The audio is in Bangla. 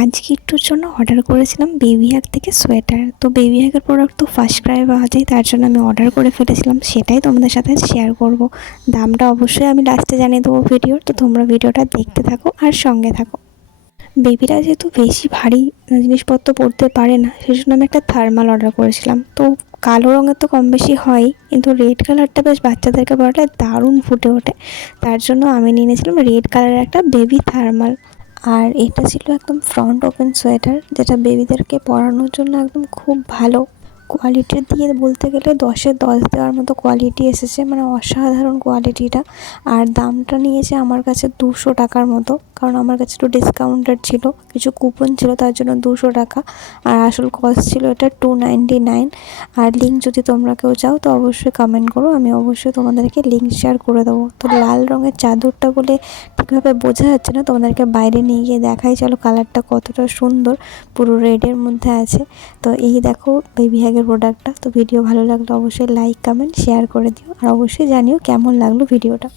আজ গিট্টুর জন্য অর্ডার করেছিলাম বেবি হাগ থেকে সোয়েটার। তো বেবি হাগের প্রোডাক্ট তো ফার্স্ট ক্রাইয়ে পাওয়া যায়, তার জন্য আমি অর্ডার করে ফেলেছিলাম। সেটাই তোমাদের সাথে শেয়ার করব। দামটা অবশ্যই আমি লাস্টে জানিয়ে দেবো ভিডিওর, তো তোমরা ভিডিওটা দেখতে থাকো আর সঙ্গে থাকো। বেবিরা যেহেতু বেশি ভারী জিনিসপত্র পরতে পারে না, সেই জন্য আমি একটা থার্মাল অর্ডার করেছিলাম। তো কালো রঙের তো কম বেশি হয়ই, কিন্তু রেড কালারটা বেশ বাচ্চাদেরকে পরালে দারুণ ফুটে ওঠে। তার জন্য আমি নিয়ে নিয়েছিলাম রেড কালারের একটা বেবি থার্মাল। আর এটা ছিল একদম ফ্রন্ট ওপেন সোয়েটার, যেটা বেবিদেরকে পরানোর জন্য একদম খুব ভালো কোয়ালিটির দিয়ে বলতে গেলে 10-এ 10 দেওয়ার মতো কোয়ালিটি এসেছে, মানে অসাধারণ কোয়ালিটিটা। আর দামটা নিয়েছে আমার কাছে 200 টাকার মতো, কারণ আমার কাছে একটু ডিসকাউন্টেড ছিল, কিছু কুপন ছিল, তার জন্য 200 টাকা। আর আসল কস্ট ছিল এটা 299। আর লিঙ্ক যদি তোমরা কেউ চাও তো অবশ্যই কমেন্ট করো, আমি অবশ্যই তোমাদেরকে লিঙ্ক শেয়ার করে দেবো। তো লাল রঙের চাদরটা বলে ঠিকভাবে বোঝা যাচ্ছে না, তোমাদেরকে বাইরে নিয়ে গিয়ে দেখাই চলো কালারটা কতটা সুন্দর, পুরো রেডের মধ্যে আছে। তো এই দেখো বেবি হ্যাগের প্রোডাক্টটা। তো ভিডিও ভালো লাগলে অবশ্যই লাইক কমেন্ট শেয়ার করে দিও, আর অবশ্যই জানিও কেমন লাগলো ভিডিওটা।